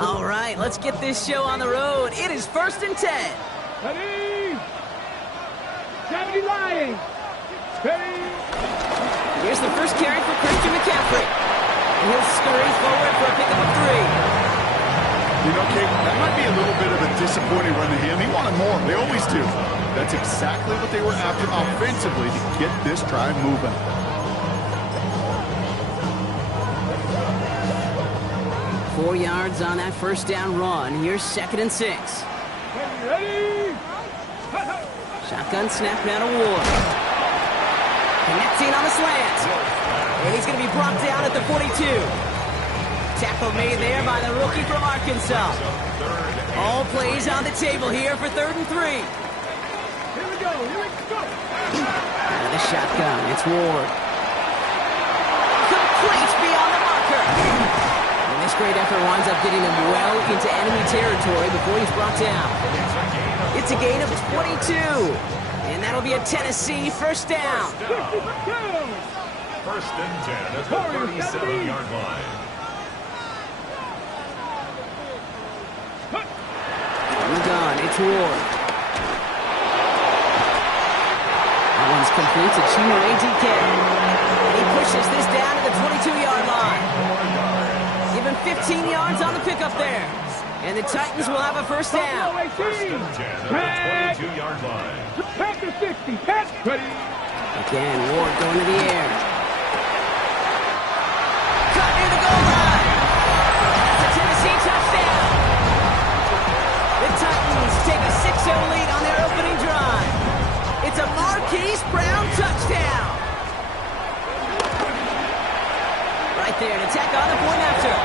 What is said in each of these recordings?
All right, let's get this show on the road. It is 1st and 10. Ready? 70 Lions. Ready? Here's the first carry for Christian McCaffrey. He'll scurry forward for a pickup of 3. You know, Kate, that might be a little bit of a disappointing run to him. He wanted more. They always do. That's exactly what they were after offensively to get this drive moving. Four yards on that first down run. Here's 2nd and 6. Ready? Shotgun snap now to Ward. Connecting on the slant. And he's going to be brought down at the 42. Tackle made there by the rookie from Arkansas. All plays on the table here for 3rd and 3. Here we go. Out of the shotgun, it's Ward. Complete beyond the marker. And this great effort winds up getting him well into enemy territory before he's brought down. It's a gain of 22. And that'll be a Tennessee first down. 1st and 10 at the 37-yard line. On the gun, it's Ward. That one's complete to Chimere DK. And he pushes this down to the 22-yard line. Give him 15 yards on the pickup there. And the Titans will have a first down. 1st and 10 at the 22-yard line. Pack to 60. Pack. Ready? Again, Ward going to the air. Cut near the goal line. That's a Tennessee touchdown. The Titans take a 6-0 lead on their opening drive. It's a Marquise Brown touchdown. Right there to tack on the point after.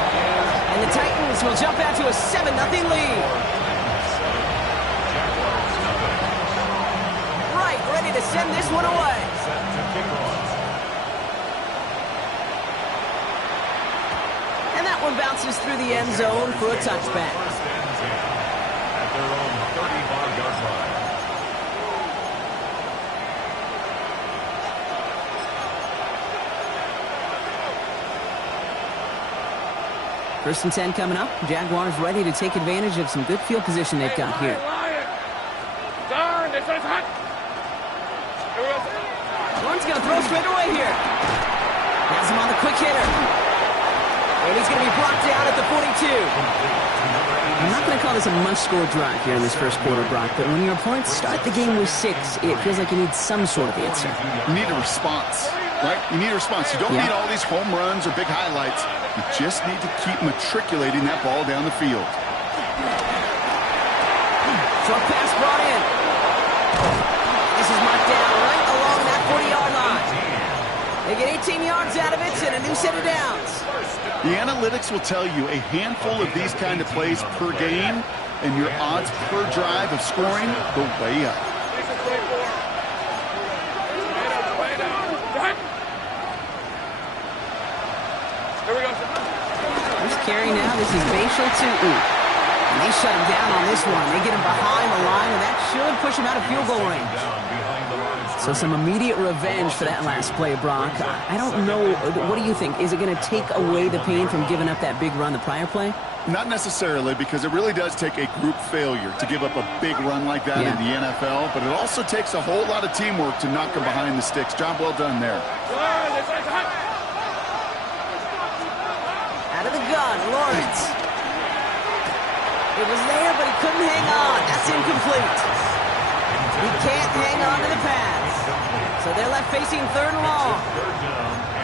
And the Titans will jump out to a 7-0 lead. Right, ready to send this one away. And that one bounces through the end zone for a touchback. At their own 35-yard line. First and 10 coming up. Jaguars ready to take advantage of some good field position they've got here. Darn, this is hot. One's going to throw straight away here. Has him on the quick hitter. And he's going to be brought down at the 42. I'm not going to call this a must-score drive here in this first quarter, Brock, but when your opponents start the game with 6, it feels like you need some sort of answer. You need a response, right? You need a response. You don't need all these home runs or big highlights. You just need to keep matriculating that ball down the field. Short pass brought in. This is marked down right along that 40-yard line. They get 18 yards out of it and a new set of downs. The analytics will tell you a handful of these kind of plays per game, and your odds per drive of scoring go way up. First carry now, this is Bashal Tutu. And they shut him down on this one. They get him behind the line, and that should push him out of field goal range. So some immediate revenge for that last play, Brock. I don't know. What do you think? Is it going to take away the pain from giving up that big run the prior play? Not necessarily, because it really does take a group failure to give up a big run like that in the NFL, but it also takes a whole lot of teamwork to knock him behind the sticks. Job well done there. Out of the gun, Lawrence. It was there, but he couldn't hang on. That's incomplete. He can't hang on to the pass. So they're left facing 3rd and long.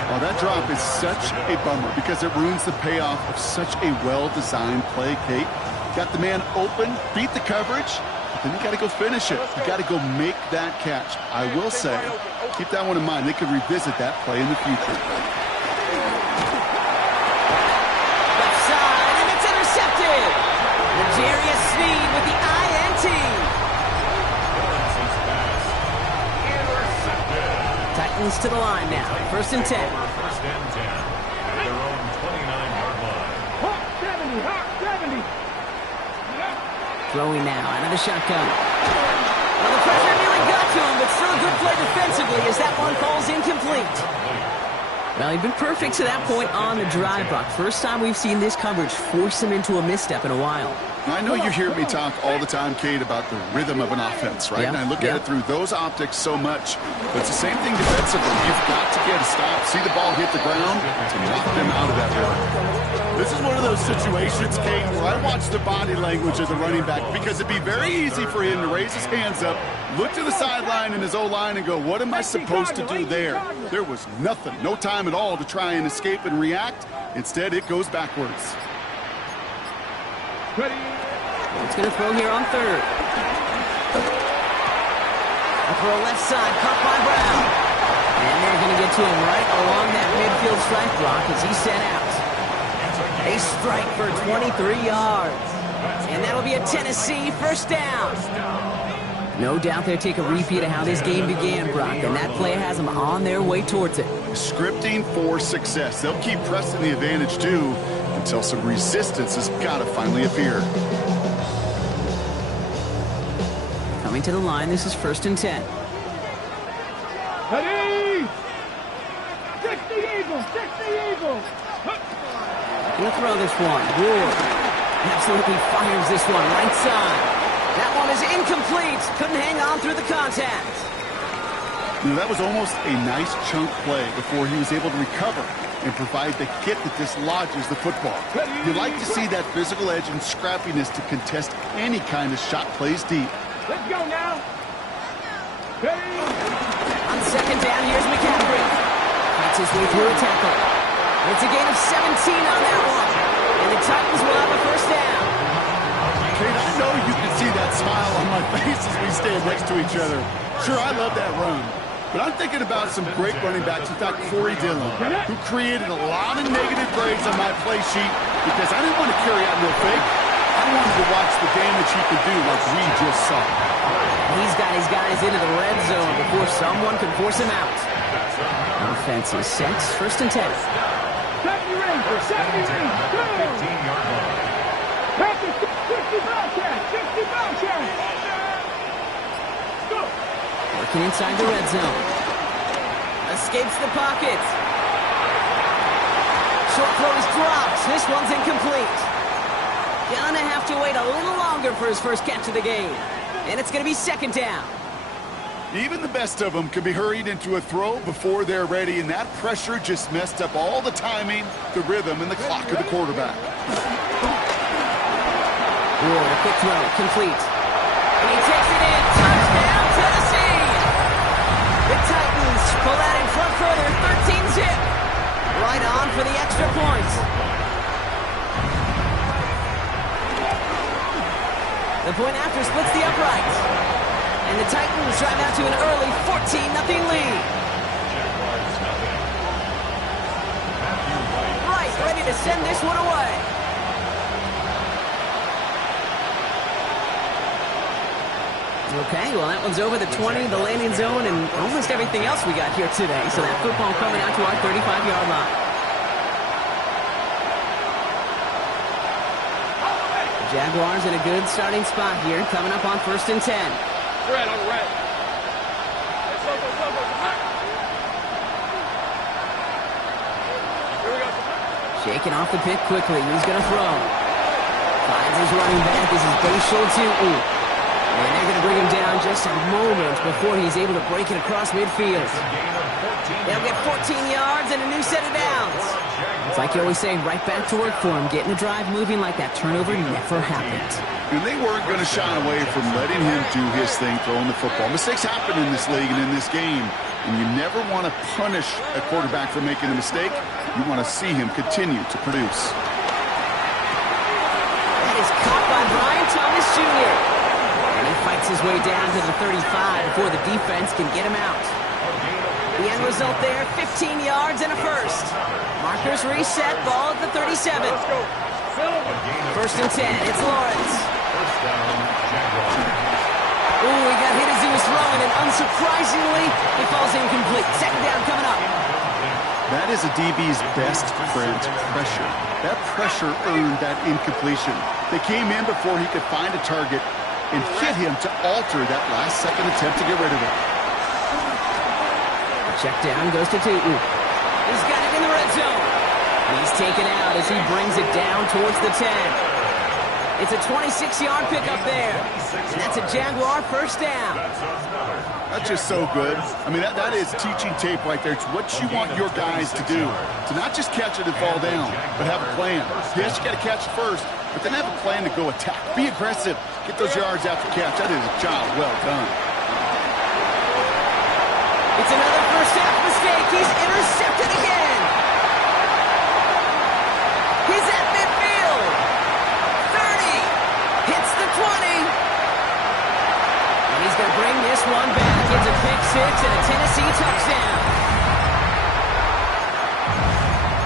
Well, that drop is such a bummer because it ruins the payoff of such a well-designed play, Kate. Got the man open, beat the coverage, but then you got to go finish it. You got to go make that catch. I will say, keep that one in mind. They could revisit that play in the future. Left side, and it's intercepted. L'Jarius Sneed with the INT. Titans to the line now. 1st and 10. 1st and 10 at their own 29-yard line. Hawk 70. Throwing now out of the shotgun. Well, the pressure nearly got to him, but still a good play defensively as that one falls incomplete. Well, he'd been perfect to that point on the drive, Brock. First time we've seen this coverage force him into a misstep in a while. I know you hear me talk all the time, Kate, about the rhythm of an offense, right? Yep. And I look at it through those optics so much. But it's the same thing defensively. You've got to get a stop, see the ball hit the ground to knock them out of that rhythm. This is one of those situations, Kate, where I watch the body language of the running back because it'd be very easy for him to raise his hands up, look to the sideline in his O-line and go, what am I supposed to do there? There was nothing, no time at all to try and escape and react. Instead, it goes backwards. It's going to throw here on third. A throw left side, caught by Brown. And they're going to get to him right along that midfield strike block as he's sent out. A strike for 23 yards. And that'll be a Tennessee first down. No doubt they'll take a repeat of how this game began, Brock, and that play has them on their way towards it. Scripting for success. They'll keep pressing the advantage, too, until some resistance has got to finally appear. Coming to the line, this is 1st and 10. Ready! 60 Eagles! 60 Eagles! Gonna throw this one. Ward absolutely fires this one right side. That one is incomplete. Couldn't hang on through the contact. You know, that was almost a nice chunk play before he was able to recover and provide the hit that dislodges the football. You like to see that physical edge and scrappiness to contest any kind of shot plays deep. Let's go now! Ready! On 2nd down, here's McCaffrey. Fights his way through a tackle. It's a gain of 17 on that one. And the Titans will have a first down. Kate, I know you can see that smile on my face as we stand next to each other. Sure, I love that run. But I'm thinking about some great running backs. In fact, Corey Dillon, who created a lot of negative grades on my play sheet because I didn't want to carry out no fake. I wanted to watch the damage he could do like we just saw. He's got his guys into the red zone before someone can force him out. Offense is set. 1st and 10. 70 Rangers! 70 Rangers! Go! 15-yard line. Packers, 60 Bobcats! 60 Bobcats! Go! Working inside the red zone. Escapes the pocket. Short throw is dropped. This one's incomplete. Gonna have to wait a little longer for his first catch of the game. And it's going to be 2nd down. Even the best of them can be hurried into a throw before they're ready, and that pressure just messed up all the timing, the rhythm, and the clock of the quarterback. Whoa, a quick throw, complete. And he takes it in. Touchdown, Tennessee! The Titans pull out in front for their 13-zip. Right on for the extra points. The point after splits the uprights. And the Titans drive out to an early 14-0 lead. Right, ready to send this one away. Okay, well, that one's over the 20, the landing zone, and almost everything else we got here today. So that football coming out to our 35-yard line. The Jaguars in a good starting spot here, coming up on 1st and 10. Red on red. Let's go, go, go, go. Here we go. Shaking off the pick quickly. He's going to throw. Finds his running back. This is Bashal to and they're going to bring him down just a moment before he's able to break it across midfield. They'll get 14 yards and a new set of downs. It's like you always say, right back to work for him. Getting the drive moving like that turnover never happened. And they weren't going to shy away from letting him do his thing, throwing the football. Mistakes happen in this league and in this game. And you never want to punish a quarterback for making a mistake. You want to see him continue to produce. That is caught by Brian Thomas Jr. And he fights his way down to the 35 before the defense can get him out. The end result there, 15 yards and a first. Markers reset, ball at the 37. 1st and 10, it's Lawrence. Ooh, he got hit as he was throwing, and unsurprisingly, it falls incomplete. 2nd down coming up. That is a DB's best friend, pressure. That pressure earned that incompletion. They came in before he could find a target and hit him to alter that last-second attempt to get rid of it. Check down goes to Tutu. He's got it in the red zone. He's taken out as he brings it down towards the 10. It's a 26-yard pickup there. And that's a Jaguar first down. That's just so good. I mean, that is teaching tape right there. It's what you want your guys to do. To not just catch it and fall down, but have a plan. Yes, you got to catch it first, but then have a plan to go attack. Be aggressive. Get those yards after catch. That is a job well done. It's another first half mistake. He's intercepted again. He's at midfield. 30. Hits the 20. And he's going to bring this one back. It's a pick six and a Tennessee touchdown.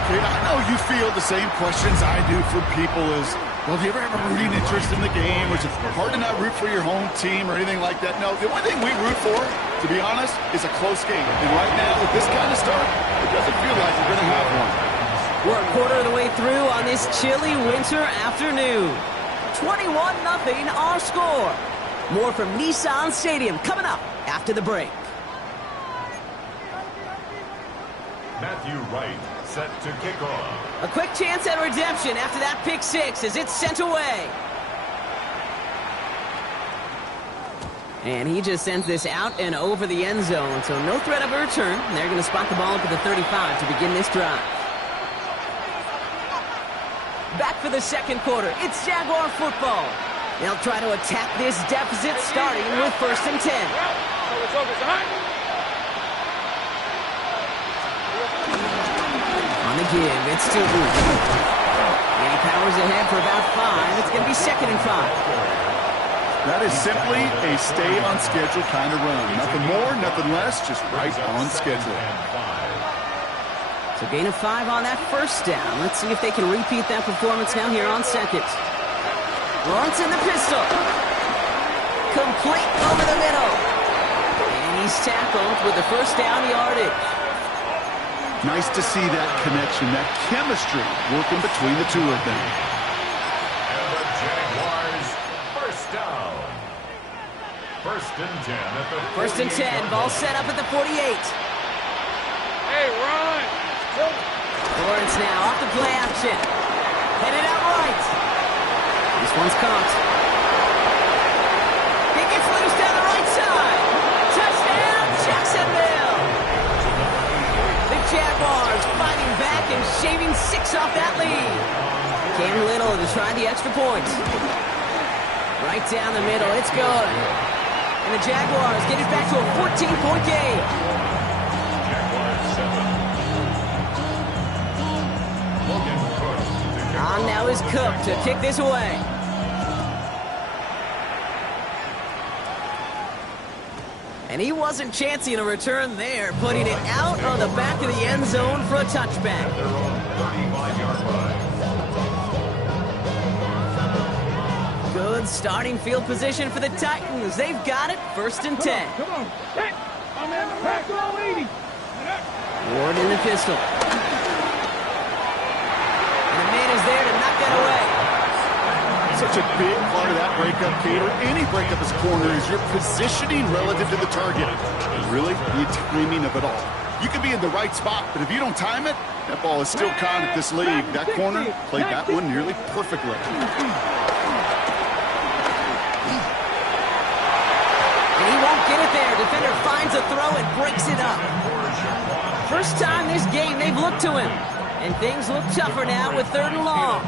Kate, I know you feel the same questions I do from people is, well, do you ever have a rooting interest in the game? Or is it hard to not root for your home team or anything like that? No, the only thing we root for, to be honest, is a close game. And right now, with this kind of start, it doesn't feel like we're going to have one. We're a quarter of the way through on this chilly winter afternoon. 21-0 our score. More from Nissan Stadium coming up after the break. Matthew Wright set to kick off. A quick chance at redemption after that pick six as it's sent away. And he just sends this out and over the end zone, so no threat of a return. They're going to spot the ball up at the 35 to begin this drive. Back for the second quarter. It's Jaguar football. They'll try to attack this deficit starting with 1st and 10. On the give, it's to Booth. And he powers ahead for about 5. It's going to be 2nd and 5. That is simply a stay-on-schedule kind of run. Nothing more, nothing less, just right on schedule. So gain of 5 on that first down. Let's see if they can repeat that performance now here on 2nd. Lawrence in the pistol. Complete over the middle. And he's tackled with the first down yardage. Nice to see that connection, that chemistry working between the two of them. And the Jaguars, first down. 1st and 10 at the 1st and 10, ball set up at the 48. Hey, run! Lawrence now off the play action. Headed out right. This one's caught. He gets loose down the right side. Touchdown, Jacksonville. The Jaguars fighting back and shaving 6 off that lead. Cam Little to try the extra point. Right down the middle, it's good. And the Jaguars get it back to a 14-point game. On now is Cook to kick this away. And he wasn't chancing a return there, putting it out on the back of the end zone for a touchback. their own 35-yard line. Good starting field position for the Titans. They've got it, 1st and 10. Come on, hey, I'm in the pack, go 80. Ward in the pistol. And the man is there to knock that away. Such a big part of that breakup, Kate, or any breakup as a corner, is your positioning relative to the target. And really, the timing of it all. You can be in the right spot, but if you don't time it, that ball is still caught at this league. That corner played that one nearly perfectly. And he won't get it there. Defender finds a throw and breaks it up. First time this game they've looked to him. And things look tougher now with 3rd and long.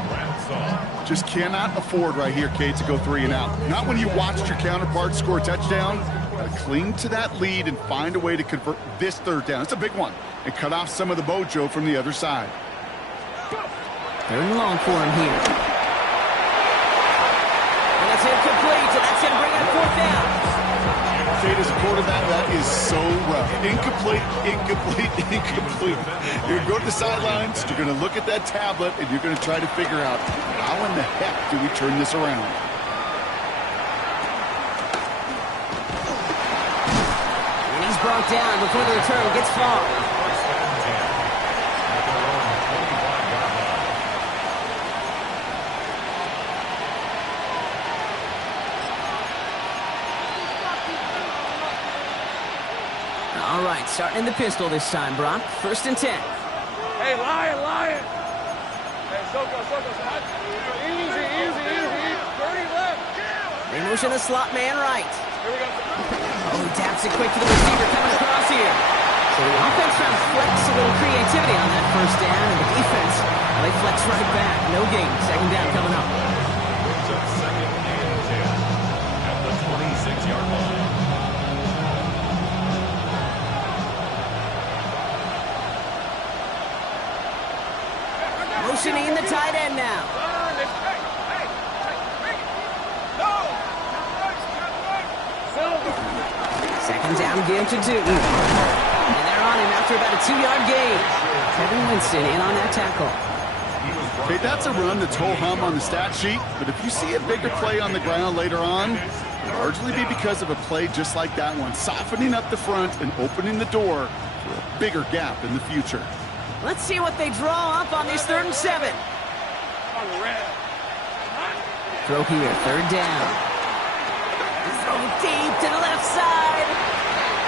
Just cannot afford right here, Kate, to go 3 and out. Not when you watched your counterpart score a touchdown. Gotta cling to that lead and find a way to convert this 3rd down. It's a big one. And cut off some of the mojo from the other side. 3rd and long for him here. And that's incomplete, and that's going to bring it 4th down. Kate, as a quarterback, that is so rough. Incomplete, incomplete, incomplete. You're going to go to the sidelines, you're going to look at that tablet, and you're going to try to figure out how in the heck do we turn this around. And he's brought down before the return gets far. All right, starting in the pistol this time, Brock. 1st and 10. Hey, Lion. Hey, Soko. Easy. 30 left. They motion the slot man right. Here we go. Oh, he taps it quick to the receiver coming across here. So the offense trying to flex a little creativity on that first down, and the defense, well, they flex right back. No gain. Second down coming up. Brings up 2nd and 10 at the 26-yard line. Motioning the tight end now. Second down give to Newton. And they're on him after about a 2-yard gain. Kevin Winston in on that tackle. Okay, that's a run that's ho-hum on the stat sheet, but if you see a bigger play on the ground later on, it'll largely be because of a play just like that one, softening up the front and opening the door for a bigger gap in the future. Let's see what they draw up on this 3rd and 7. Throw here, 3rd down. Throw deep to the left side.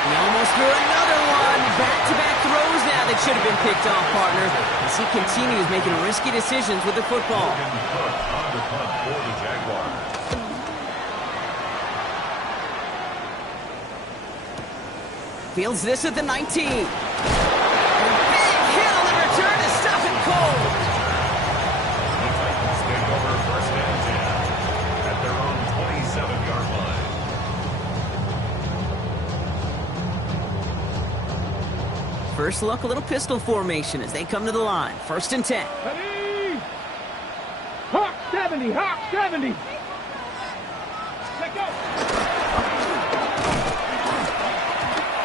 He almost threw another one. Back-to-back throws now that should have been picked off, partner, as he continues making risky decisions with the football. On the punt for the Jaguars. Fields this at the 19. Big hit on the return to stop it cold. The Titans take over 1st and 10 at their own 27-yard line. First look, a little pistol formation as they come to the line. 1st and 10. Ready? Hawk 70. Let go.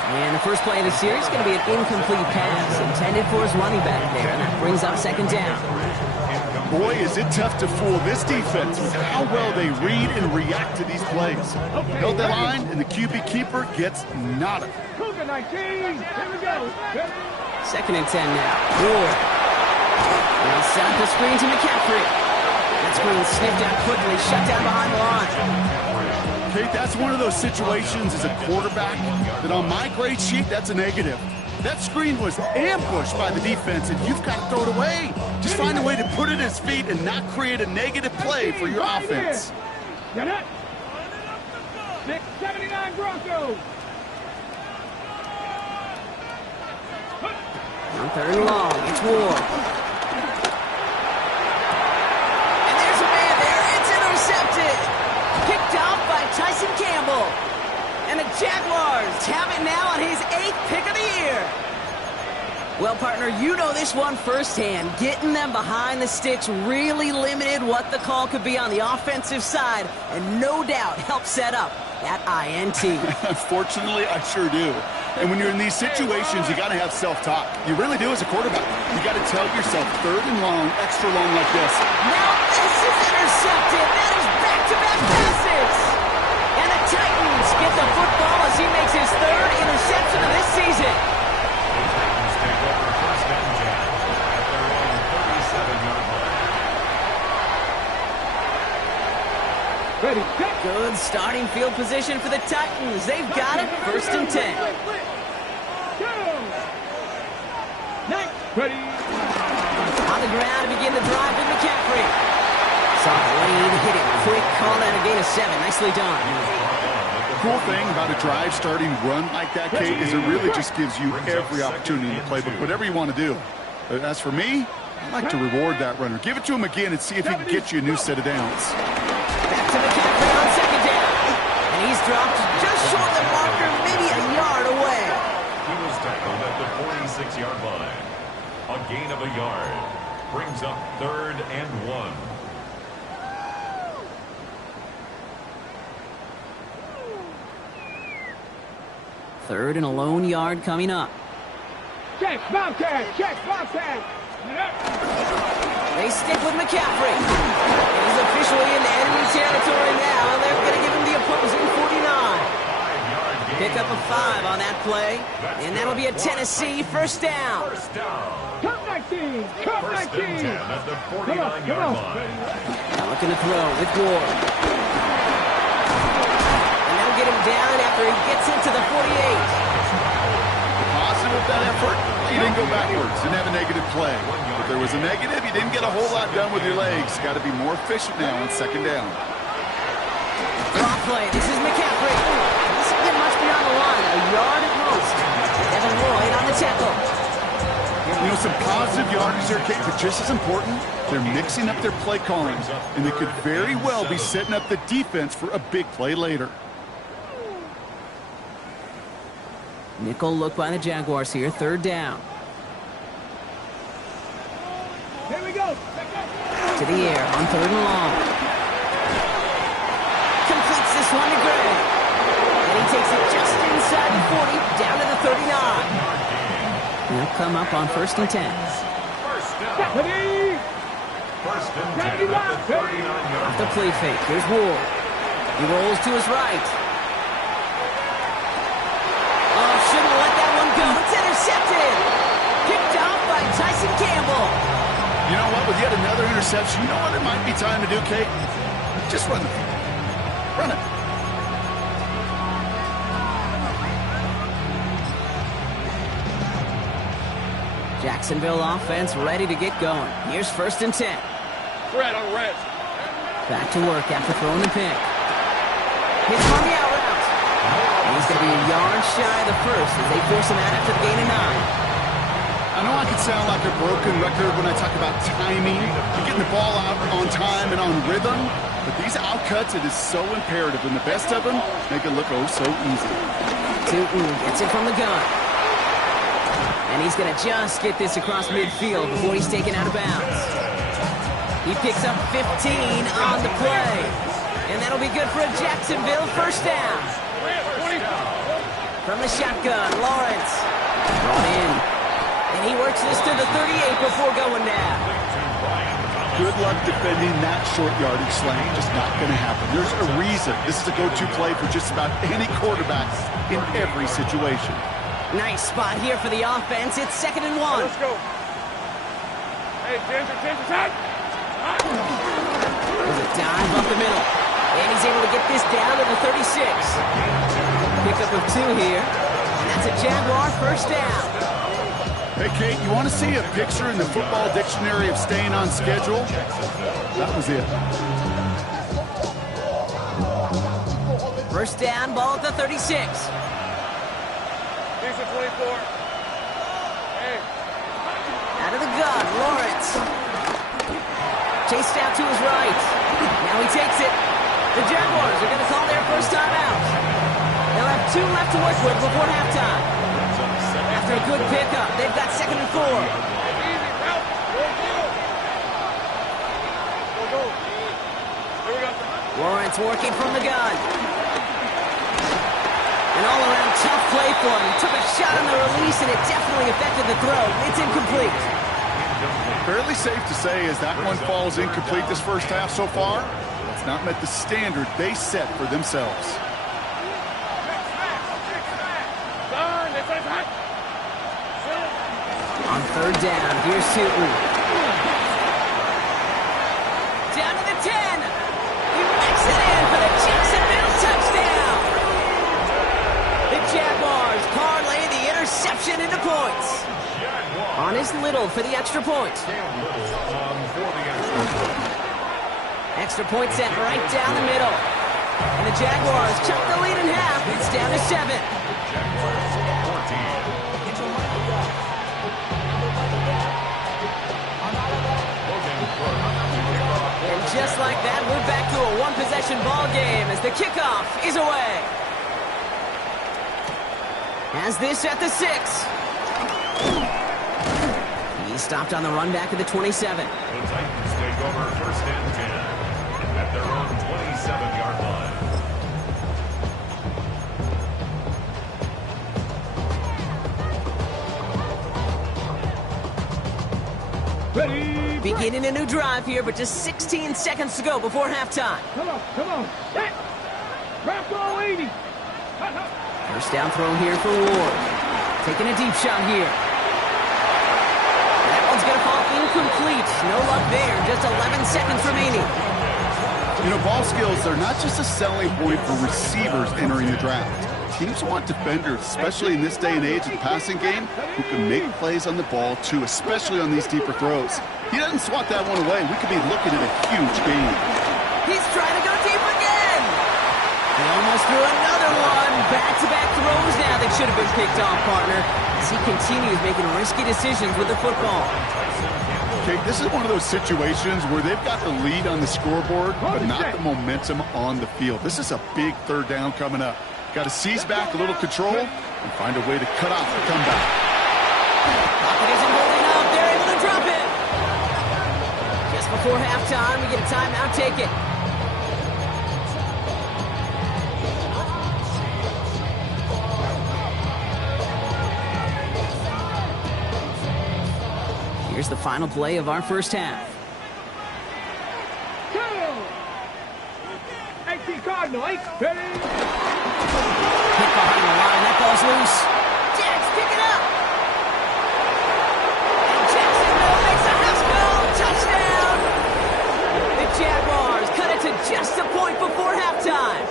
And the first play of the series is going to be an incomplete pass intended for his running back there, and that brings up 2nd down. Boy, is it tough to fool this defense with how well they read and react to these plays. Held the line, and the QB keeper gets nada. Cougar 19. Here we go. 2nd and 10 now. Ward. They'll set up the screen to McCaffrey. That screen sniffed out quickly, shut down behind the line. Okay, that's one of those situations as a quarterback that on my grade sheet, that's a negative. That screen was ambushed by the defense, and you've got to throw it away. Just find a way to put it at his feet and not create a negative play for your offense. Get it? 79 Broncos. On 3rd and long, it's Ward. And there's a man there. It's intercepted. Picked off by Tyson Campbell. And the Jaguars have it now on his 8th pick of the year. Well, partner, you know this one firsthand. Getting them behind the sticks really limited what the call could be on the offensive side, and no doubt helped set up that INT. Unfortunately, I sure do. And when you're in these situations, you got to have self-talk. You really do as a quarterback. You got to tell yourself 3rd and long, extra long like this. Now this is intercepted. That is back-to-back passes. And the Titans get the football as he makes his 3rd interception of this season. The Titans take over 1st and 10 at their own 37-yard line. Ready, set. Good starting field position for the Titans. They've got it. 1st and 10. Go. Next. Ready. On the ground to begin the drive with McCaffrey. Saw Blade hit it quick. Call that a gain of 7. Nicely done. The cool thing about a drive starting run like that, Kate, is it really just gives you every opportunity in the playbook, whatever you want to do. But as for me, I like to reward that runner. Give it to him again and see if he can get you a new set of downs. Back to McCaffrey on 2nd down. And he's dropped just short of the marker, maybe a yard away. He was tackled at the 46-yard line. A gain of a yard brings up 3rd and 1. Third and a lone yard coming up. Check, Bobcat. They stick with McCaffrey. He's officially in enemy territory now. They're going to give him the opposing 49. Pick up a 5 on that play. And that'll be a Tennessee 1st down. Cup 19. First and 10 at the 49-yard line. Now looking to throw with Ward. And they'll get him down after he gets into the 48. The positive of that effort, You didn't go backwards. Didn't have a negative play. If there was a negative, you didn't get a whole lot done with your legs. Got to be more efficient now on second down. Draw play. This is McCaffrey. This isn't get much beyond the line. A yard at most. Evan Lloyd on the tackle. You know, some positive yardage there, Kate, but just as important, they're mixing up their play calling, and they could very well be setting up the defense for a big play later. Nickel look by the Jaguars here. Third down. Here we go. To the air on third and long. Completes this one to Gray. And he takes it just inside the 40, down to the 39. He'll come up on 1st and 10. First down. First and 10 at the 39-yard. Off the play fake. Here's Ward. He rolls to his right. Oh, shouldn't have let that one go. It's intercepted. Picked off by Tyson Campbell. You know what? With yet another interception, you know what it might be time to do, Kate? Just run the field. Run it. Jacksonville offense ready to get going. Here's 1st and 10. Red on red. Back to work after throwing the pick. Hits on the out route. And he's going to be a yard shy of the first as they force him out after the gain of 9. I know I could sound like a broken record when I talk about timing, getting the ball out on time and on rhythm, but these outcuts, it is so imperative, and the best of them make it look oh so easy. Tootin gets it from the gun. And he's going to just get this across midfield before he's taken out of bounds. He picks up 15 on the play. And that'll be good for a Jacksonville first down. From the shotgun, Lawrence. Brought in. And he works this to the 38 before going down. Good luck defending that short yardage slang. Just not going to happen. There's a reason this is a go-to play for just about any quarterback in every situation. Nice spot here for the offense. It's 2nd and 1. Let's go. Hey, Ginger, time. There's a dive up the middle. And he's able to get this down to the 36. Pickup of 2 here. And that's a Jaguar first down. Hey, Kate, you want to see a picture in the football dictionary of staying on schedule? That was it. First down, ball at the 36. Decent 24. Hey. Out of the gun, Lawrence. Chased out to his right. Now he takes it. The Jaguars are going to call their first time out. They'll have 2 left to work with before halftime. After a good pickup, they've got 2nd and 4. Easy, route. Go. Here we go. Lawrence working from the gun. An all-around tough play for him. He took a shot on the release, and it definitely affected the throw. It's incomplete. Fairly safe to say as that one falls incomplete this first half so far, it's not met the standard they set for themselves. On third down, here's Tootin. Down to the 10. He makes it in for the Jacksonville touchdown. The Jaguars parlay the interception into points. On his Little for the extra point. Extra point set right down the middle. And the Jaguars cut the lead in half. It's down to 7. And just like that, we're back to a one-possession ball game as the kickoff is away. Has this at the 6. He stopped on the run back at the 27. The Titans take over 1st and 10 at their own 27-yard line. Ready. Beginning a new drive here, but just 16 seconds to go before halftime. Come on. Hey. Wrap all 80. First down throw here for Ward. Taking a deep shot here. That one's going to fall incomplete. No luck there. Just 11 seconds remaining. You know, ball skills are not just a selling point for receivers entering the draft. Teams want defenders, especially in this day and age of the passing game, who can make plays on the ball too, especially on these deeper throws. He doesn't swat that one away. We could be looking at a huge game. He's trying to go deep again. He almost threw another one. Back-to-back throws now that should have been picked off, partner, as he continues making risky decisions with the football. Okay, this is one of those situations where they've got the lead on the scoreboard, but not the momentum on the field. This is a big third down coming up. Got to seize back a little control and find a way to cut off the comeback. Pocket isn't holding up. They're able to drop it. Just before halftime, we get a timeout. Take it. Here's the final play of our first half. 18 Cardinal, 8. Ready? Hit behind the line. That ball's loose. Jags pick it up. And Jacksonville makes a house call. Touchdown. The Jaguars cut it to just a point before halftime.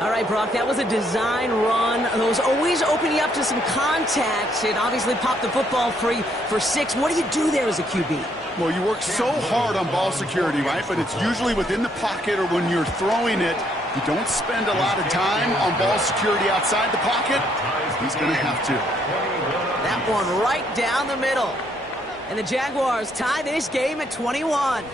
All right, Brock, that was a design run. Those always open you up to some contact. It obviously popped the football free for 6. What do you do there as a QB? Well, you work so hard on ball security, right? But it's usually within the pocket or when you're throwing it. You don't spend a lot of time on ball security outside the pocket. He's going to have to. That one right down the middle. And the Jaguars tie this game at 21.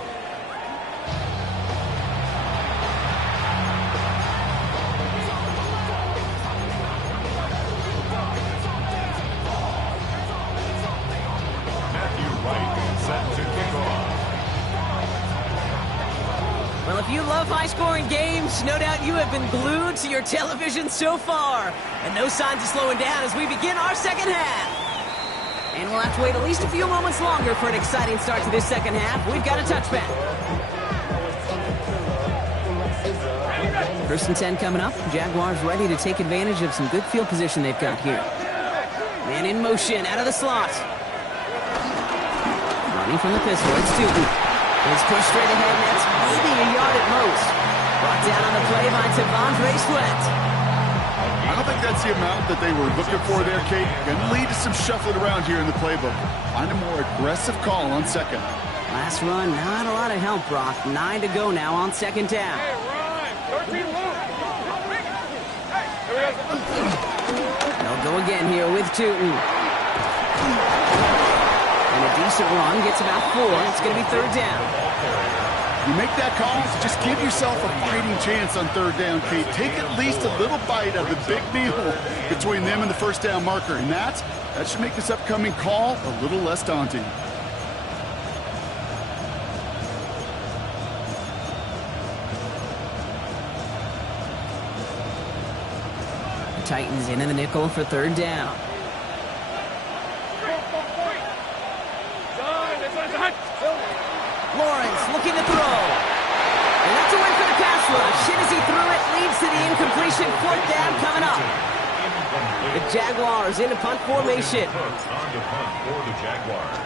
Well, if you love high-scoring games, no doubt you have been glued to your television so far. And no signs of slowing down as we begin our second half. And we'll have to wait at least a few moments longer for an exciting start to this second half. We've got a touchback. 1st and 10 coming up. Jaguars ready to take advantage of some good field position they've got here. Man in motion, out of the slot. Running from the pistol, it's Tootin. It's pushed straight ahead, and that's maybe a yard at most. Brought down on the play by Tavondre Sweat. I don't think that's the amount that they were looking for there, Kate. Going to lead to some shuffling around here in the playbook. Find a more aggressive call on second. Last run, not a lot of help, Brock. 9 to go now on second down. Hey, run. 13 loose. They'll go again here with Tootin. And a decent run gets about 4. It's going to be 3rd down. You make that call, just give yourself a fighting chance on 3rd down, Kate. Take at least a little bite of the big meal between them and the 1st down marker. And that should make this upcoming call a little less daunting. The Titans in the nickel for 3rd down. Lawrence looking to throw. And that's a win for the pass rush. Hit as he threw it, leads to the incompletion. 4th down coming up. The Jaguars in a punt formation. On the punt for the Jaguars.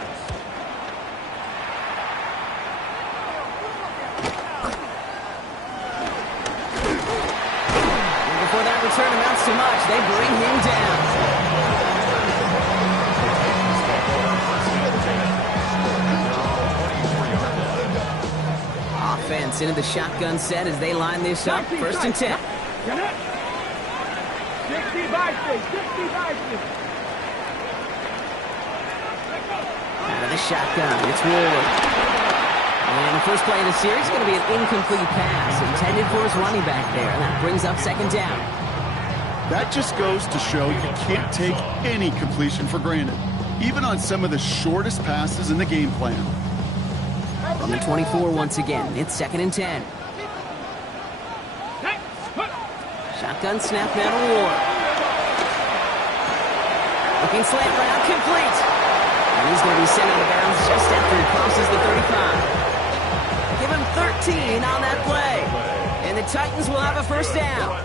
And before that return amounts to much, they bring him down. Offense into the shotgun set as they line this up. 1st and 10. 60 by 60 by 60. Out of the shotgun, it's Ward. And the first play of the series is going to be an incomplete pass intended for his running back there. And that brings up 2nd down. That just goes to show you can't take any completion for granted, even on some of the shortest passes in the game plan. From the 24 once again, it's 2nd and 10. Shotgun snap now to Ward. Looking slant route, complete. And he's going to be sent out of bounds just after he crosses the 35. Give him 13 on that play. And the Titans will have a 1st down.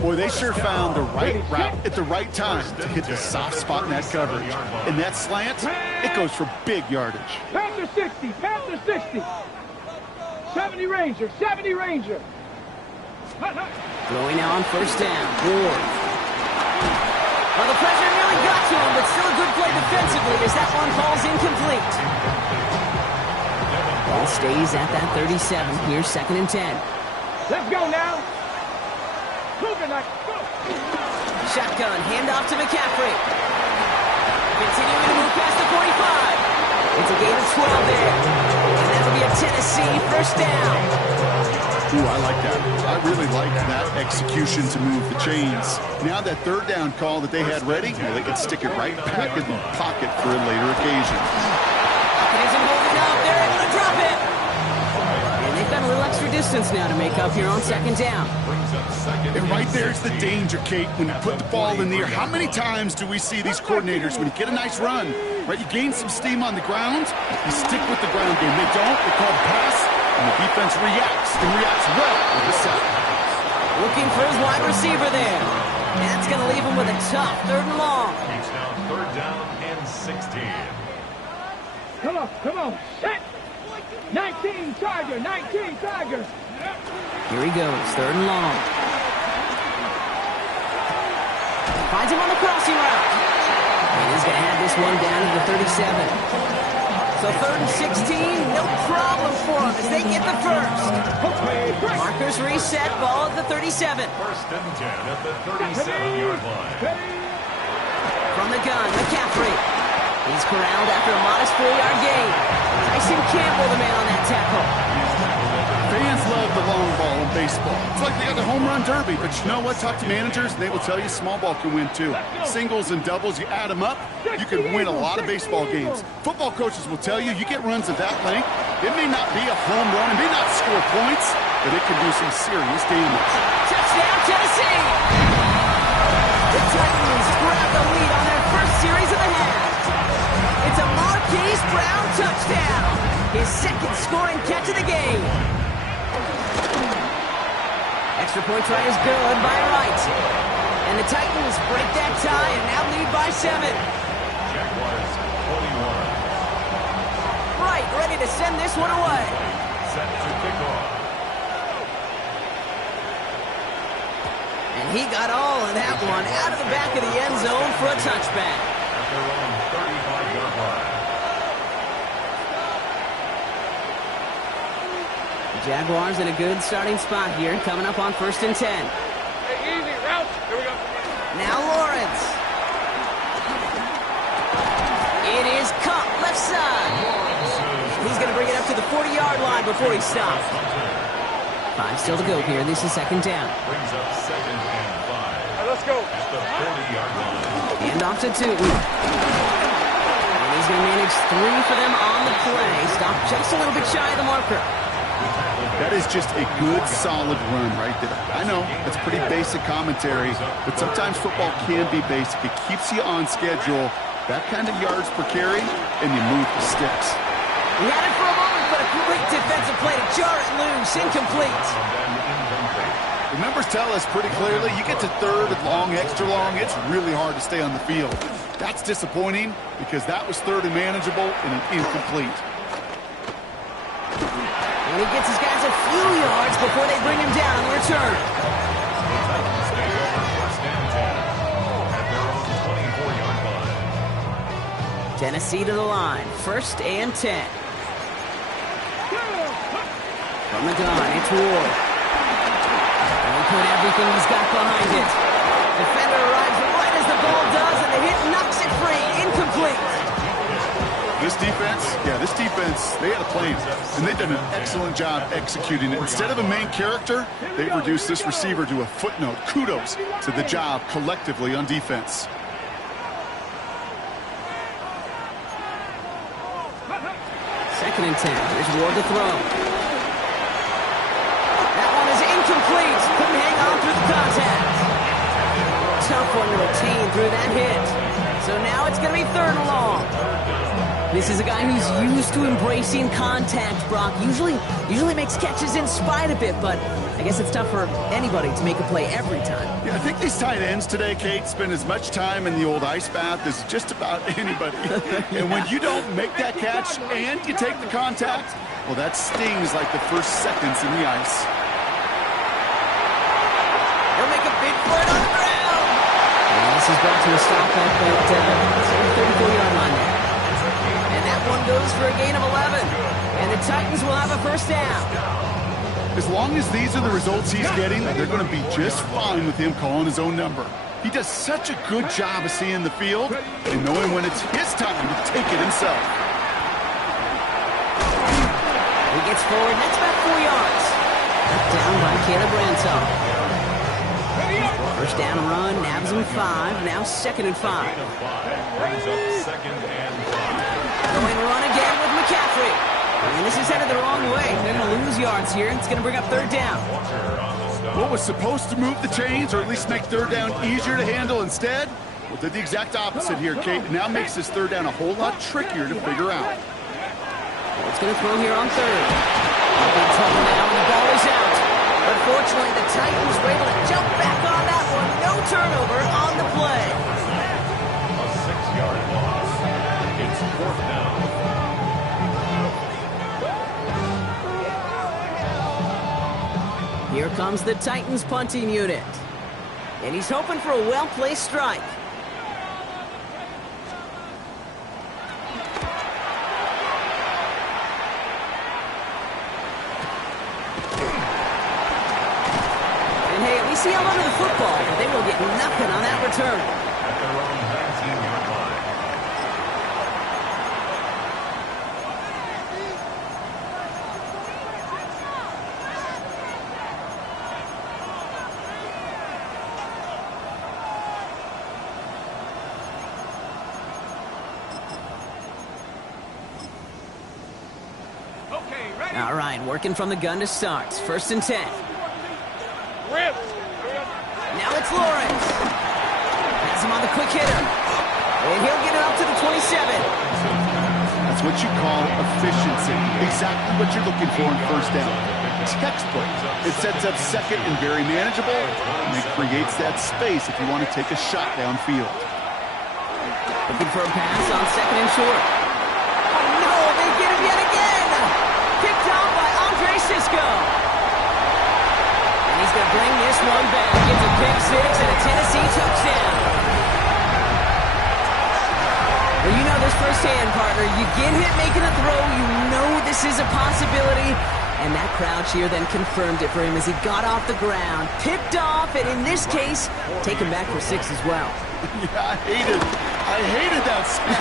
Boy, they sure found the right route at the right time to hit the soft spot in that coverage. And that slant, it goes for big yardage. Panther 60, Panther 60. 70 Ranger, 70 Ranger. Throwing now on first down. Ward. Well, the pressure nearly got to him, but still a good play defensively as that one falls incomplete. Ball stays at that 37. Here's 2nd and 10. Let's go now. Shotgun, handoff to McCaffrey. Continuing to move past the 45. It's a gain of 12 there. And that'll be a Tennessee first down. Ooh, I like that. I really like that execution to move the chains. Now that 3rd down call that they had ready, well, they can stick it right back in the pocket for a later occasion. It isn't holding up. They're able to drop it. And they've got a little extra distance now to make up here on 2nd down. And right there's the danger, Kate, when you put the ball in the air. How many times do we see these coordinators, when you get a nice run, right, you gain some steam on the ground, you stick with the ground game. They don't, they call the pass, and the defense reacts, and reacts well with the sack. Looking for his wide receiver there. That's going to leave him with a tough 3rd and long. It's now 3rd down and 16. Come on, set. 19 Tiger, 19 Tiger. Here he goes, 3rd and long. Finds him on the crossing route. And he's going to have this one down to the 37. So 3rd and 16, no problem for him as they get the first. Markers reset, ball at the 37. 1st and 10 at the 37-yard line. From the gun, McCaffrey. He's corralled after a modest 4-yard gain. Tyson Campbell, the man on that tackle. Fans love the long ball in baseball. It's like they got the home run derby, but you know what? Talk to managers, and they will tell you small ball can win too. Singles and doubles, you add them up, you can win a lot of baseball games. Football coaches will tell you, you get runs of that length, it may not be a home run, it may not score points, but it can do some serious damage. Touchdown, Tennessee! The Titans grab the lead on their first series of the half. It's a Marquise Brown touchdown. His 2nd scoring catch of the game. Extra point try is good by Wright. And the Titans break that tie and now lead by 7. Jaguars 41. Wright ready to send this one away. Set to kick off. And he got all of that one out of the back of the end zone for a touchback. At their own 35-yard line. Jaguars in a good starting spot here, coming up on 1st and 10. Hey, easy, route. Here we go. Now Lawrence. It is Cup, left side. He's going to bring it up to the 40-yard line before he stops. 5 still to go here. This is 2nd down. Brings up 2nd and 5. All right, let's go. At the 40-yard line. Hand off to Tootin. And he's going to manage 3 for them on the play. Stop just a little bit shy of the marker. That is just a good, solid run right there. I know, it's pretty basic commentary, but sometimes football can be basic. It keeps you on schedule, that kind of yards per carry, and you move the sticks. He had it for a moment, but a great defensive play to jar it loose. Incomplete. The numbers tell us pretty clearly, you get to 3rd and long, extra long, it's really hard to stay on the field. That's disappointing because that was 3rd and manageable and an incomplete. And he gets his guys a few yards before they bring him down on the return. The Titans take over 1st and 10 at their own 24-yard line. Tennessee to the line. 1st and 10. From the gun, it's Ward. And he put everything he's got behind it. Defender arrives right as the ball does, and the hit knocks it free. Incomplete. This defense, they had a plan, and they've done an excellent job executing it. Instead of a main character, they've reduced this receiver to a footnote. Kudos to the job collectively on defense. Second and 10. Here's Ward to throw. That one is incomplete. Couldn't hang on through the contact. Tough one to retain through that hit. So now it's going to be 3rd and long. This is a guy who's used to embracing contact, Brock. Usually makes catches in spite of it, but I guess it's tough for anybody to make a play every time. Yeah, I think these tight ends today, Kate, spend as much time in the old ice bath as just about anybody. And when you don't make that catch and you take the contact, well, that stings like the first seconds in the ice. in for it on the ground. And this is brought to a stop at the 34-yard line there. And that one goes for a gain of 11. And the Titans will have a first down. As long as these are the results he's getting, they're going to be just fine with him calling his own number. He does such a good job of seeing the field and knowing when it's his time to take it himself. He gets forward, and that's about 4 yards. Down by Caleb Ransom. First down run, nabs him 5, now 2nd and 5. Brings up 2nd and 5. Going run again with McCaffrey. And this is headed the wrong way. They're going to lose yards here. It's going to bring up 3rd down. What was supposed to move the chains, or at least make 3rd down easier to handle instead, well, did the exact opposite here, Kate. It now makes this 3rd down a whole lot trickier to figure out. It's going to throw here on 3rd. In trouble now, and the ball is out. But fortunately, the Titans were able to jump back on that one. No turnover on the play. A 6-yard loss. It's 4th down. Here comes the Titans punting unit. And he's hoping for a well-placed strike. And hey, at least he held onto the football, but they will get nothing on that return. At their own 19-yard line. All right, working from the gun to start. 1st and 10. Rip. Now it's Lawrence. Has him on the quick hitter. And he'll get it up to the 27. That's what you call efficiency. Exactly what you're looking for in 1st down. Textbook. It sets up 2nd and very manageable, and it creates that space if you want to take a shot downfield. Looking for a pass on 2nd and short. Oh, no, they get him yet again. Picked off by Andre Sisco. And he's going to bring this one back. It's a pick 6 and a Tennessee touchdown. Well, you know this firsthand, partner. You get hit making a throw, you know this is a possibility. And that crowd cheer then confirmed it for him as he got off the ground, picked off, and in this case, taken back for 6 as well. Yeah, I hated that sound.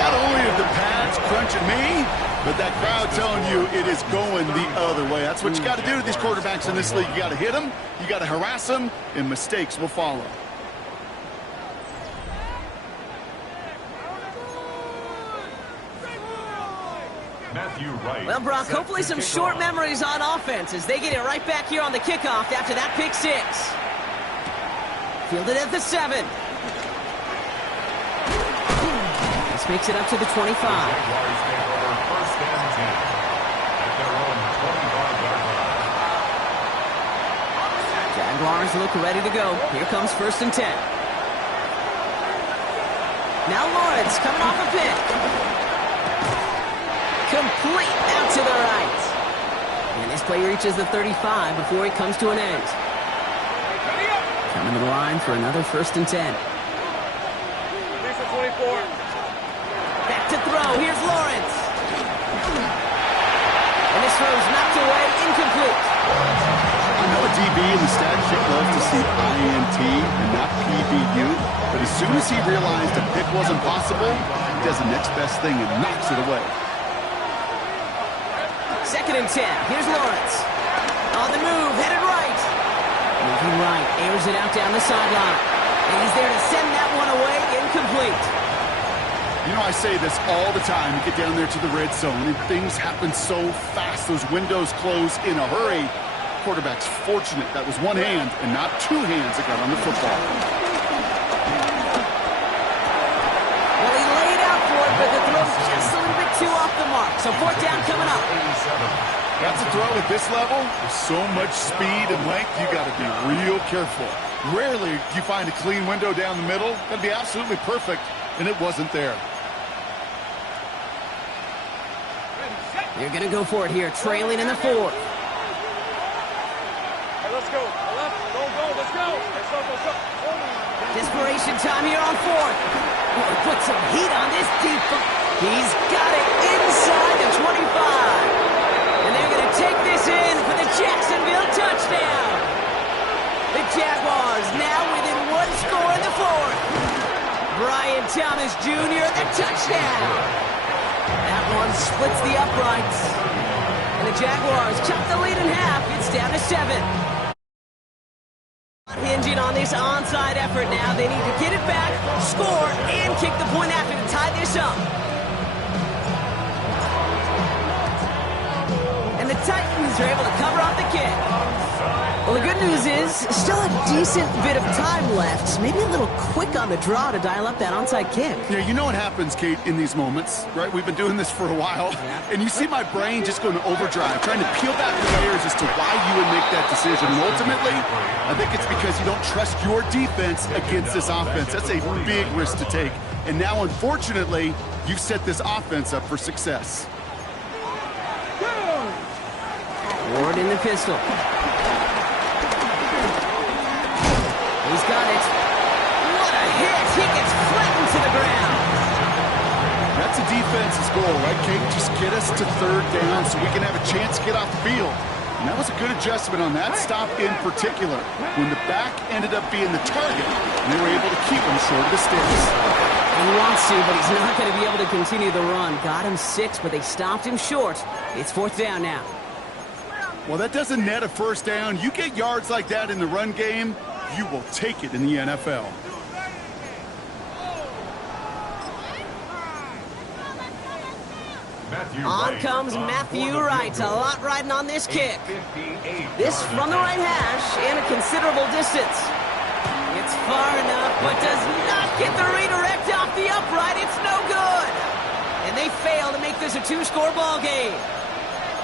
Not only are the pads crunching me, but that crowd telling you it is going the other way. That's what you got to do to these quarterbacks in this league. You got to hit them, you got to harass them, and mistakes will follow. Matthew Wright. Well, Brock, hopefully some short memories on offense as they get it right back here on the kickoff after that pick 6. Fielded at the 7. This makes it up to the 25. Jaguars take over 1st and 10 at their own 25-yard line. Jaguars look ready to go. Here comes 1st and 10. Now Lawrence coming off a pick. Complete out to the right. And this play reaches the 35 before it comes to an end. Coming to the line for another 1st and 10. 24. Back to throw. Here's Lawrence. And this throw's knocked away, incomplete. I know a DB in the stat sheet loves to see INT and not PBU, but as soon as he realized a pick wasn't possible, he does the next best thing and knocks it away. 2nd and 10. Here's Lawrence. On the move, headed right. Moving right, airs it out down the sideline. And he's there to send that one away, incomplete. You know, I say this all the time. You get down there to the red zone, and things happen so fast. Those windows close in a hurry. Quarterback's fortunate that was one hand and not 2 hands that got on the football. Well, he laid out for it, but the throw's just a little bit too off the mark. So 4th down coming up. That's a throw at this level. With so much speed and length, you got to be real careful. Rarely do you find a clean window down the middle. That'd be absolutely perfect, and it wasn't there. They're going to go for it here, trailing in the 4th. let's go. Left, go, let's go. Let's go. Desperation time here on fourth. Put some heat on this deep. He's got it inside the 25. And they're going to take this in for the Jacksonville touchdown. The Jaguars now within one score in the fourth. Brian Thomas Jr., the touchdown. That one splits the uprights. And the Jaguars cut the lead in half. It's down to 7. Hinging on this onside effort now. They need to get it back, score, and kick the point after to tie this up. And the Titans are able to cover off the kick. Well, the good news is still a decent bit of time left. Maybe a little quick on the draw to dial up that onside kick. Yeah, you know what happens, Kate, in these moments, right? We've been doing this for a while, and you see my brain just going to overdrive, trying to peel back the layers as to why you would make that decision. And ultimately, I think it's because you don't trust your defense against this offense. That's a big risk to take. And now, unfortunately, you've set this offense up for success. Ward in the pistol. He's got it. What a hit! He gets flattened to the ground. That's a defense's goal, right, Kate? Just get us to third down so we can have a chance to get off the field. And that was a good adjustment on that stop in particular. When the back ended up being the target, they were able to keep him short of the sticks. He wants to, but he's not going to be able to continue the run. Got him 6, but they stopped him short. It's fourth down now. Well, that doesn't net a first down. You get yards like that in the run game, you will take it in the NFL. On comes Matthew Wright. A lot riding on this kick. This from the right hash and a considerable distance. It's far enough, but does not get the redirect off the upright. It's no good. And they fail to make this a 2-score ball game.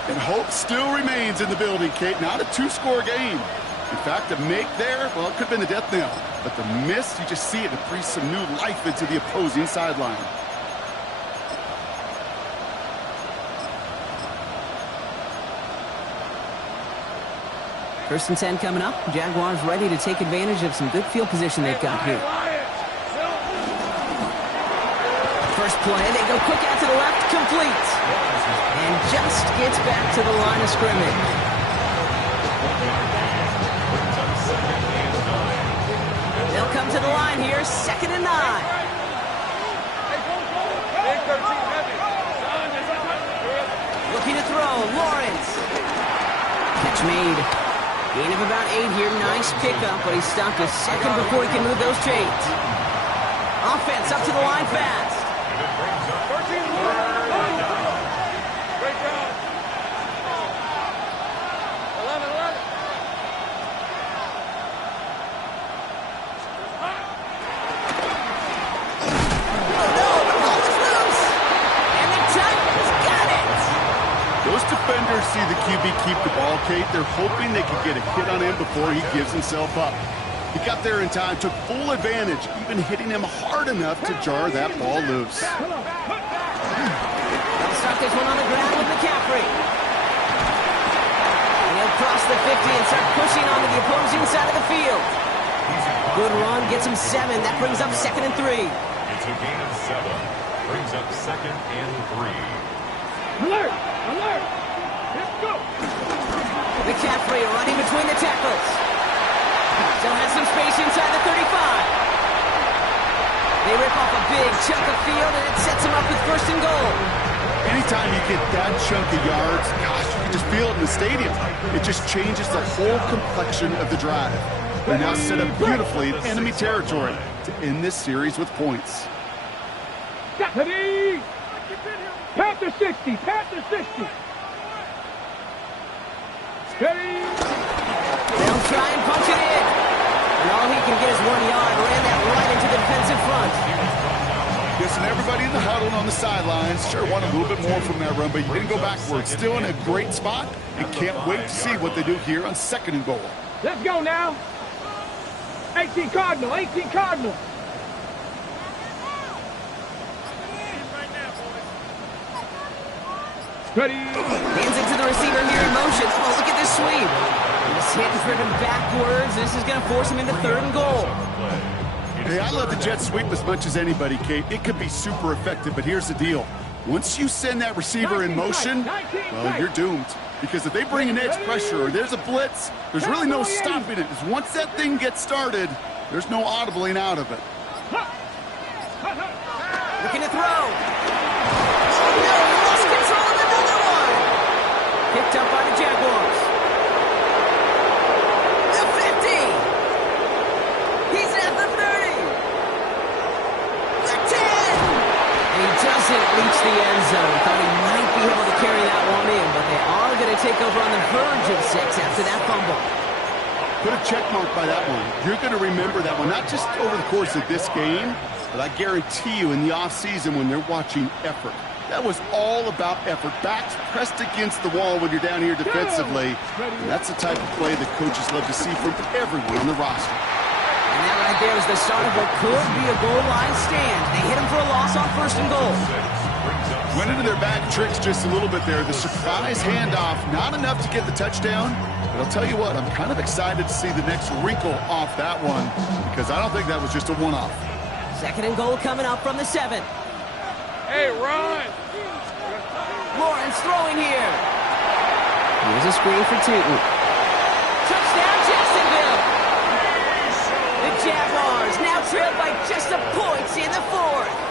And hope still remains in the building, Kate. Not a 2-score game. In fact, a make there, well, it could have been the death knell. But the miss, you just see it breathe some new life into the opposing sideline. First and 10 coming up. Jaguars ready to take advantage of some good field position they've got here. First play, they go quick out to the left, complete. And just gets back to the line of scrimmage. They'll come to the line here, 2nd and 9. Looking to throw, Lawrence. Catch made. Gain of about 8 here, nice pickup, but he stopped a second before he can move those chains. Offense up to the line fast. Great job. 11. Those defenders see the QB keep the ball, Kate. They're hoping they can get a hit on him before he gives himself up. He got there in time, took full advantage, even hitting him hard enough to jar that ball loose. They'll start this one on the ground with McCaffrey. And he'll cross the 50 and start pushing onto the opposing side of the field. Good run, gets him 7. That brings up 2nd and 3. It's a gain of 7. Brings up 2nd and 3. Alert! Let's go! McCaffrey running between the tackles. Still has some space inside the 35. They rip off a big chunk of field, and it sets him up with 1st and goal. Anytime you get that chunk of yards, gosh, you can just feel it in the stadium. It just changes the whole complexion of the drive. They're now set up beautifully in enemy territory to end this series with points. Ready? Panther 60, Panther 60. Ready? They'll try and punch it in. And all he can get is 1 yard. Ran that right into the defensive front. Yes, and everybody in the huddle and on the sidelines sure want a little bit more from that run, but you didn't go backwards. Still in a great spot, and can't wait to see what they do here on 2nd and goal. Let's go now. 18 Cardinal, 18 Cardinal. Ready? Hands it to the receiver here in motion. Oh, look at this sweep. He's hitting for him backwards. This is going to force him into 3rd and goal. Hey, I love the jet sweep as much as anybody, Kate. It could be super effective, but here's the deal. Once you send that receiver in motion, well, you're doomed. Because if they bring an edge pressure or there's a blitz, there's really no stopping it. Because once that thing gets started, there's no audibling out of it. Looking to throw. Oh, no, he lost control of another one. Picked up by the Jaguars. The 50. He's at the 30. The 10. And he doesn't reach the end zone. Thought he might be able to carry that one in, but they are going to take over on the verge of 6 after that fumble. Put a check mark by that one. You're going to remember that one, not just over the course of this game, but I guarantee you in the offseason when they're watching effort. That was all about effort. Backs pressed against the wall when you're down here defensively. And that's the type of play that coaches love to see from everyone on the roster. And that right there is the start of what could be a goal line stand. They hit him for a loss on 1st and goal. Went into their bag tricks just a little bit there. The surprise handoff, not enough to get the touchdown. But I'll tell you what, I'm kind of excited to see the next wrinkle off that one because I don't think that was just a one-off. 2nd and goal coming up from the 7. Hey, run! Lawrence throwing here. Here's a screen for Tootin. Touchdown, Jacksonville! The Jaguars now trailed by just a point in the 4th.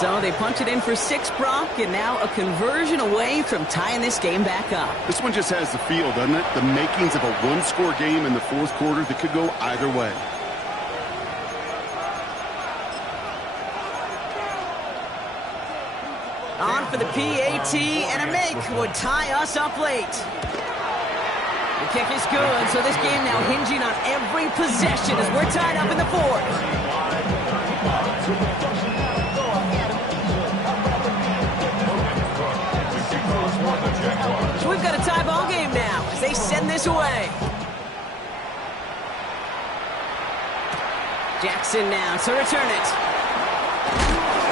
So they punch it in for 6, Brock, and now a conversion away from tying this game back up. This one just has the feel, doesn't it? The makings of a one-score game in the 4th quarter that could go either way. On for the PAT, and a make would tie us up late. The kick is good, so this game now hinging on every possession as we're tied up in the 4th. So we've got a tie ball game now as they send this away. Jackson now to return it.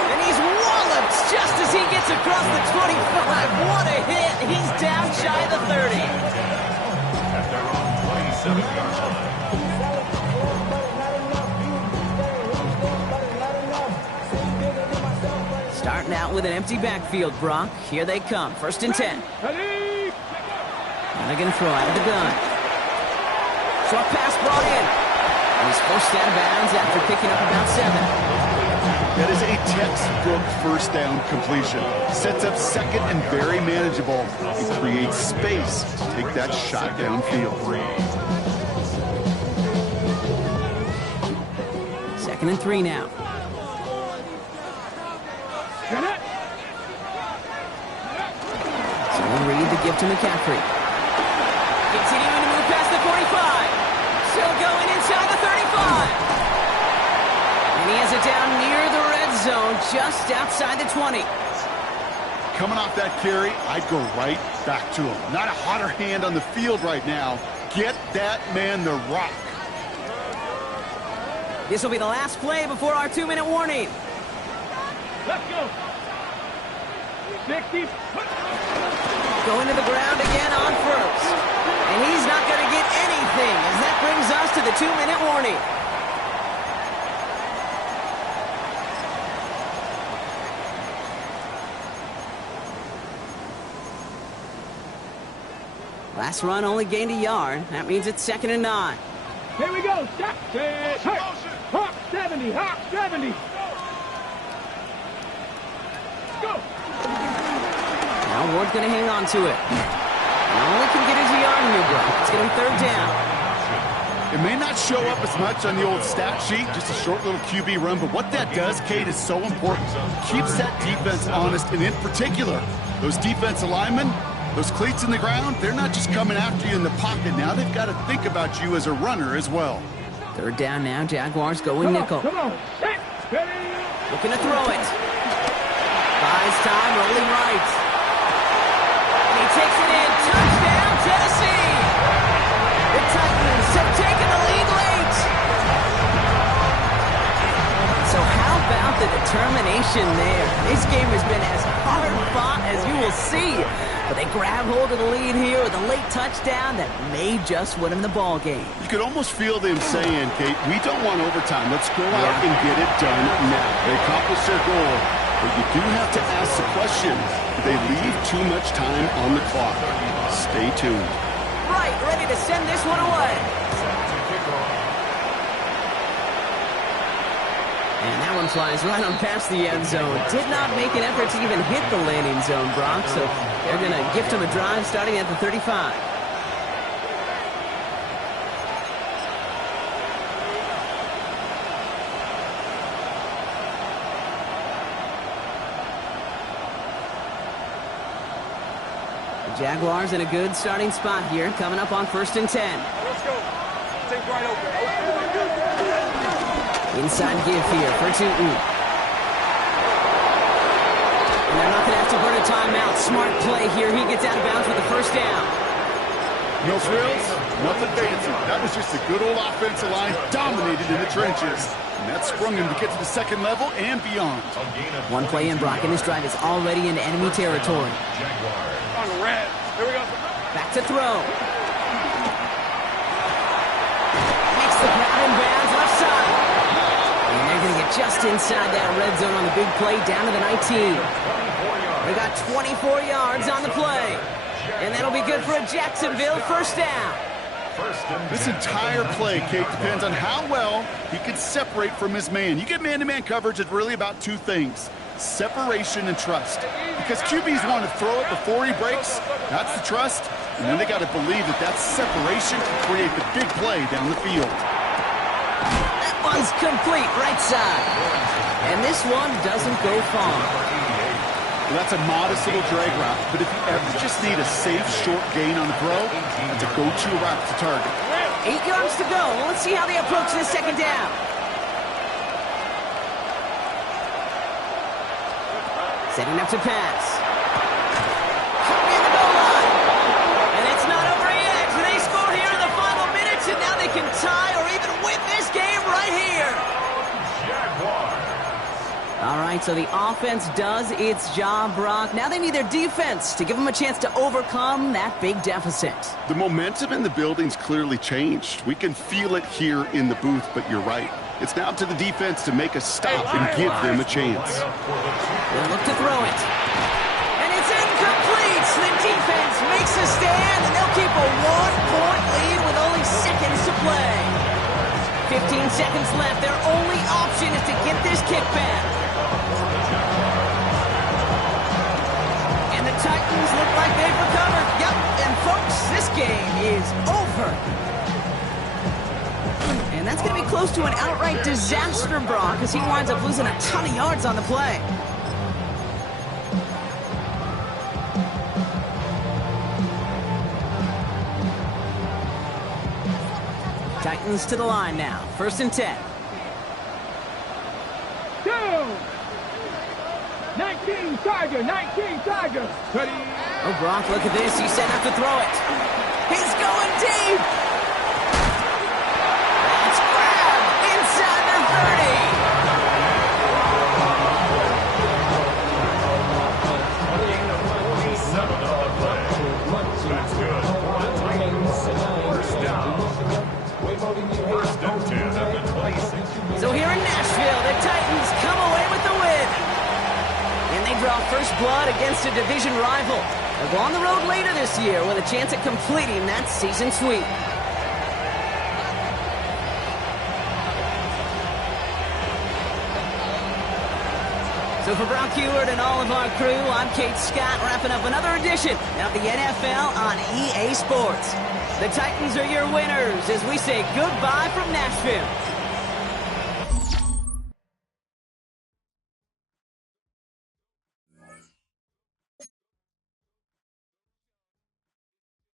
And he's walloped just as he gets across the 25. What a hit. He's down shy of the 30. At their own 27-yard line. Starting out with an empty backfield, Brock. Here they come. 1st and 10. And they're going to throw out of the gun. Short pass brought in. And he's forced out of bounds after picking up about 7. That is a textbook 1st down completion. Sets up 2nd and very manageable. It creates space to take that shot downfield. 2nd and 3 now. So we'll read the give to McCaffrey. Continuing to move past the 45. Still going inside the 35. And he has it down near the red zone, just outside the 20. Coming off that carry, I'd go right back to him. Not a hotter hand on the field right now. Get that man the rock. This will be the last play before our 2-minute warning. Let's go. 60. Going to the ground again on 1st. And he's not going to get anything as that brings us to the 2-minute warning. Last run only gained a yard. That means it's 2nd and 9. Here we go. Stop. Hawk 70. Hawk 70. Go. Now Ward's going to hang on to it. And only can get his yard here, bro. It's going to be 3rd down. It may not show up as much on the old stat sheet, just a short little QB run, but what that does, Kate, is so important. Keeps that defense honest, and in particular, those defensive linemen, those cleats in the ground, they're not just coming after you in the pocket. Now they've got to think about you as a runner as well. 3rd down now. Jaguars going nickel. Come on. Looking to throw it. Buys time, rolling right. And he takes it in. Touchdown, Tennessee. The Titans have taken the lead late. So how about the determination there? This game has been as hard fought as you will see. But they grab hold of the lead here with a late touchdown that may just win them the ball game. You could almost feel them saying, Kate, we don't want overtime. Let's go out and get it done now. They accomplished their goal, but you do have to ask the question, do they leave too much time on the clock? Stay tuned. Right, ready to send this one away. And that one flies right on past the end zone. Did not make an effort to even hit the landing zone, Brock, so they're going to gift him a drive starting at the 35. The Jaguars in a good starting spot here, coming up on 1st and 10. Let's go. Take right open. Inside give here for Tootin. And they're not going to have to burn a timeout. Smart play here. He gets out of bounds with the first down. No frills, nothing fancy. That was just a good old offensive line dominated in the trenches. And that sprung him to get to the second level and beyond. One play in, Brock, and this drive is already in enemy territory. On the red. Here we go. Back to throw. Makes the grab in bounds left side. And they're going to get just inside that red zone on the big play down to the 19. They got 24 yards on the play. And that'll be good for a Jacksonville first down. This entire play, Kate, depends on how well he can separate from his man. You get man-to-man coverage, it's really about two things, separation and trust. Because QBs want to throw it before he breaks, that's the trust, and then they got to believe that that separation can create the big play down the field. That one's complete, right side. And this one doesn't go far. Well, that's a modest little drag route, but if you ever just need a safe, short gain on the throw, that's a go-to route to target. 8 yards to go. Let's see how they approach this second down. Setting up to pass. In the goal line. And it's not over yet. They score here in the final minutes, and now they can tie or even win this game right here. All right, so the offense does its job, Brock. Now they need their defense to give them a chance to overcome that big deficit. The momentum in the building's clearly changed. We can feel it here in the booth, but you're right. It's now up to the defense to make a stop and give them a chance. They'll look to throw it. And it's incomplete. The defense makes a stand, and they'll keep a 1-point lead with only seconds to play. 15 seconds left. Their only option is to get this kick back. And the Titans look like they've recovered. Yep, and folks, this game is over. And that's going to be close to an outright disaster, Brock, as he winds up losing a ton of yards on the play. Titans to the line now. 1st and 10. 19 Tiger, 19 Tiger. Ready. Oh, Brock, look at this. He's set up to throw it. He's going deep. That's grabbed inside the 30. That's good. First down. First and 10 at the 26. So here in Nashville, the Titans come away with the win. And they draw first blood against a division rival. They'll go on the road later this year with a chance at completing that season sweep. So for Brock Heward and all of our crew, I'm Kate Scott, wrapping up another edition of the NFL on EA Sports. The Titans are your winners as we say goodbye from Nashville.